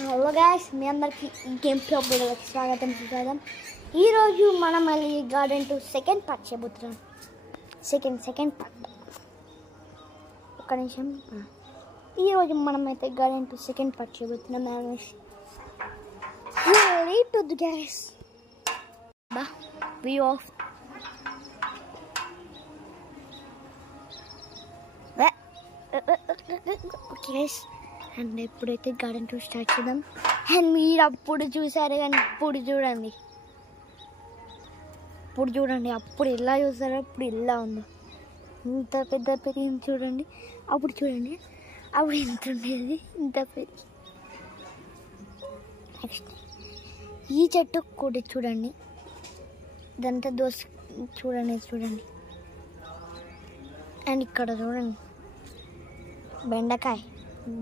Hello guys, మీ అందరికి ఈ game ప్రోగ్రామ్కి స్వాగతం సుస్వాగతం. ఈరోజు మనం మళ్ళీ గార్డెన్ టు సెకండ్ పార్ట్ చేయబోతున్నాం. సెకండ్ పార్ట్ ఒక్క నిమిషం. ఈరోజు మనమైతే గార్డెన్ టు సెకండ్ పార్ట్ చేయబోతున్నాం. To the guys view of okay guys, and ఎప్పుడైతే గార్డెన్ టూర్ స్టార్ట్ చేద్దాం. అండ్ మీరు అప్పుడు చూసారు కానీ ఇప్పుడు చూడండి అప్పుడు ఎలా చూసారో అప్పుడు ఎలా ఉందో. ఇంత పెద్ద పెరిగింది చూడండి. అప్పుడు చూడండి అప్పుడు ఎంత ఉండేది, ఇంత పెరిగి. నెక్స్ట్ ఈ చెట్టు కూడా చూడండి, ఇదంతా చూడండి. అండ్ ఇక్కడ చూడండి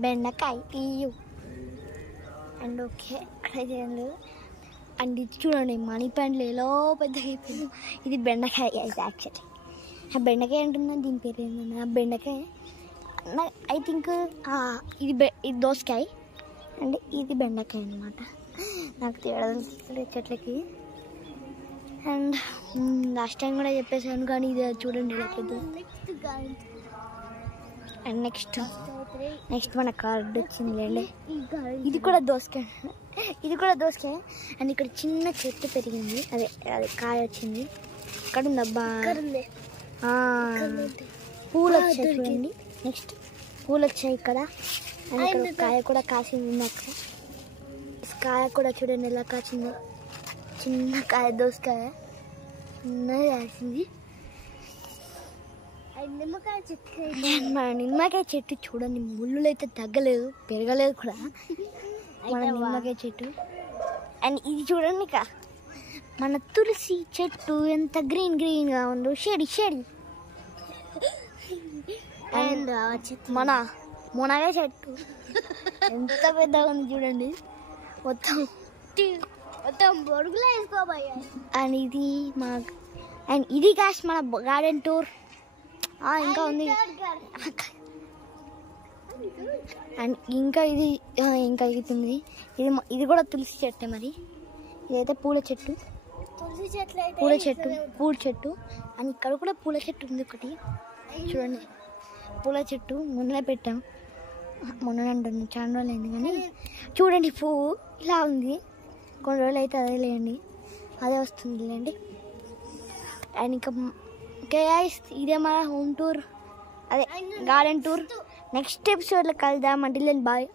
బెండకాయ ఇయ్యు. అండ్ ఓకే ఇక్కడ లేదు. అండ్ ఇది చూడండి మనీ ప్లాంట్లు ఎలా పెద్దగా అయిపోయింది. ఇది బెండకాయ అయితే యాక్చువల్లీ ఆ బెండకాయ అంటున్నా, దీని పేరు ఏంటన్నా బెండకాయ. ఐ థింక్ ఇది దోసకాయ అండ్ ఇది బెండకాయ అన్నమాట. నాకు తేడా చెట్లకి. అండ్ లాస్ట్ టైం కూడా చెప్పేసాను కానీ ఇది చూడండి ఇలా పెద్ద. అండ్ నెక్స్ట్ మన కార్డు వచ్చింది లేండి. ఇది కూడా దోసకాయ. అండ్ ఇక్కడ చిన్న చెట్టు పెరిగింది, అదే కాయ వచ్చింది. ఇక్కడ ఉందబ్బా పూలు వచ్చాయి చూడండి. నెక్స్ట్ పూలు వచ్చాయి ఇక్కడ. అండ్ ఇక్కడ కాయ కూడా కాసింది. నాకు కాయ కూడా చూడండి ఎలా కాసిందో. చిన్న కాయ దోసకాయ చిన్నది కాసింది. నిమ్మకాయ చెట్టు చూడండి, ముళ్ళు అయితే తగ్గలేదు, పెరగలేదు కూడా మన నిమ్మకాయ చెట్టు. అండ్ ఇది చూడండి ఇక మన తులసి చెట్టు ఎంత గ్రీన్గా ఉందో, షేడి. అండ్ మన మునగాయ చెట్టు ఎంత పెద్దగా ఉంది చూడండి, మొత్తం బొడుగులో వేసుకోబోయా. అండ్ ఇది కాస్ట్ మన గార్డెన్ టూర్. ఇంకా ఉంది. అండ్ ఇంకా ఇది ఉంది. ఇది కూడా తులసి చెట్టే. మరి ఇదైతే పూల చెట్టు. అండ్ ఇక్కడ కూడా పూల చెట్టు ఉంది ఒకటి చూడండి. పూల చెట్టు మొన్ననే పెట్టాం, మొన్న అంటుంది చాలా రోజులు అయింది కానీ చూడండి పువ్వు ఇలా ఉంది. కొన్ని రోజులు అయితే అదే లేండి, అదే వస్తుంది లేండి. అండ్ ఇంకా ఓకే గైస్, ఇదే మన హోమ్ టూర్, అదే గార్డెన్ టూర్. నెక్స్ట్ ఎపిసోడ్లో కలుద్దాం. అంటే బాయ్.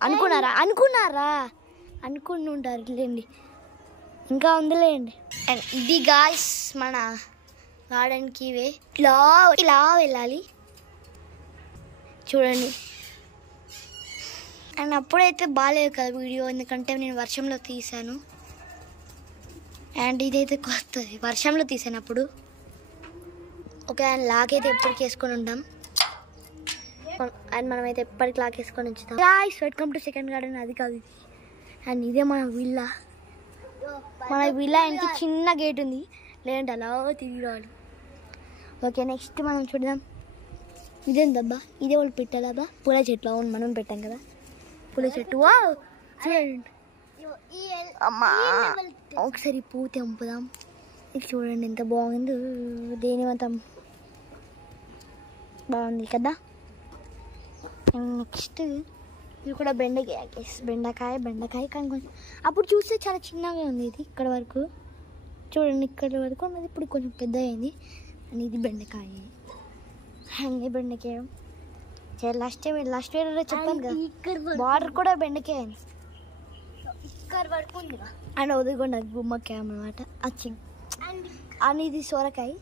అనుకుని ఉంటారు లేండి, ఇంకా ఉందిలేండి. అండ్ ఇది గాయస్ మన గార్డెన్కి ఇవే ఇలా వెళ్ళాలి చూడండి. అండ్ అప్పుడైతే బాగాలేదు కదా వీడియో, ఎందుకంటే నేను వర్షంలో తీసాను. అండ్ ఇదైతే కొత్తది, వర్షంలో తీసాను అప్పుడు. ఓకే, అండ్ లాక్ అయితే ఎప్పటికి వేసుకొని ఉంటాం. అండ్ మనమైతే ఎప్పటికి లాక్ వేసుకొని ఉంచుతాం. Guys, welcome to second garden. అది కాదు ఇది. అండ్ ఇదే మన విల్లా. ఇంటికి చిన్న గేట్ ఉంది, లేదంటే అలా తిరిగి రావాలి. ఓకే, నెక్స్ట్ మనం చూద్దాం. ఇదేందబ్బా, ఇదే వాళ్ళు పెట్టాలబ్బా పూల చెట్లు. అవును, మనం పెట్టాం కదా పూల చెట్టు. చూడండి అమ్మా, ఒకసారి పువ్వు తెంపుదాం. ఇది చూడండి ఎంత బాగుంది, దేనివంతం బాగుంది కదా. నెక్స్ట్ ఇది కూడా బెండకాయ కానీ కొంచెం అప్పుడు చూస్తే చాలా చిన్నగా ఉంది. ఇది ఇక్కడ వరకు చూడండి, ఇక్కడ వరకు ఉన్నది, ఇప్పుడు కొంచెం పెద్ద అయింది. అండ్ ఇది బెండకాయ. లాస్ట్ ఇయర్లో చెప్పాను కదా, బార్డర్ కూడా బెండకాయ ఇక్కడ వరకు ఉంది. అండ్ వదిలికుండా గుమ్మకాయ అన్నమాట. అండ్ ఇది సొరకాయ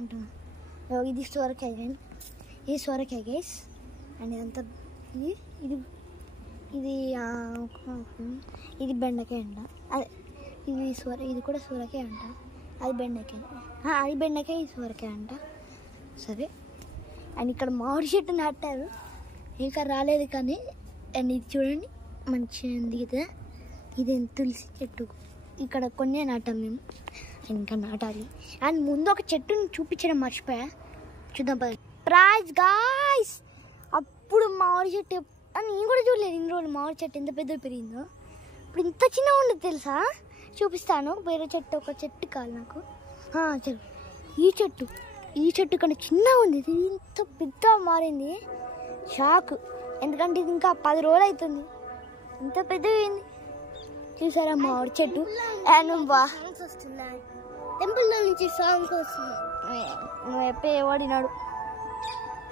అంటున్నా, ఇది సొరకాయ గైస్. అండ్ ఇదంతా ఇది బెండకాయ అంట. అదే ఇది కూడా సొరకాయ అంట. అది బెండకాయ, ఇది సొరకాయ అంట. సరే. అండ్ ఇక్కడ మామిడి చెట్టు నాటారు, ఇంకా రాలేదు కానీ. అండ్ ఇది చూడండి మంచిగా ఉంది కదా, ఇది తులసి చెట్టు. ఇక్కడ కొన్ని నాటాం మేము, ఇంకా నాటాలి. అండ్ ముందు ఒక చెట్టుని చూపించడం మర్చిపోయా, చూద్దాం. ప్రైజ్ గాయ్స్, అప్పుడు మామిడి చెట్టు నేను కూడా చూడలేదు ఇన్ని రోజులు మామిడి చెట్టు ఎంత పెద్ద పెరిగిందో. ఇప్పుడు ఇంత చిన్నగా ఉండదు తెలుసా, చూపిస్తాను. వేరే చెట్టు ఒక చెట్టు కాదు నాకు. ఈ చెట్టు కన్నా చిన్నగా ఉంది, ఇది ఇంత పెద్ద మారింది. షాక్, ఎందుకంటే ఇది ఇంకా 10 రోజులు అవుతుంది, ఇంత పెద్దగా అయింది. చూసారా మామిడి చెట్టు. టెంపుల్లో నుంచి సాంగ్స్ వస్తున్నాయి, నువ్వు ఎప్పుడు ఎవడినాడు.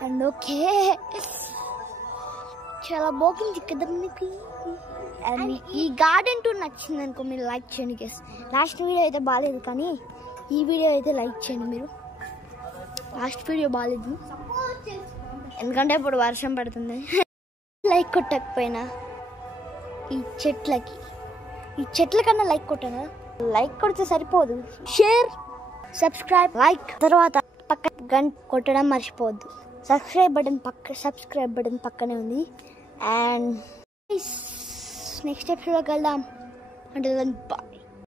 అండ్ ఓకే, చాలా బాగుంది కదా మీకు. అండ్ ఈ గార్డెన్ టూర్ నచ్చింది అనుకో మీరు లైక్ చేయండి గెస్. లాస్ట్ వీడియో అయితే బాగాలేదు కానీ ఈ వీడియో అయితే లైక్ చేయండి మీరు. లాస్ట్ వీడియో బాగాలేదు ఎందుకంటే ఇప్పుడు వర్షం పడుతుంది. లైక్ కొట్టకపోయినా ఈ చెట్ల కన్నా లైక్ కొట్టాను. లైక్ కొడితే సరిపోదు, షేర్, సబ్స్క్రైబ్, లైక్, తర్వాత పక్క గంట కొట్టడం మర్చిపోవద్దు. సబ్స్క్రైబ్ బటన్ పక్కనే ఉంది. అండ్ నెక్స్ట్ ఎపిసోడ్లోకి వెళ్దాం. అంటే బాయ్.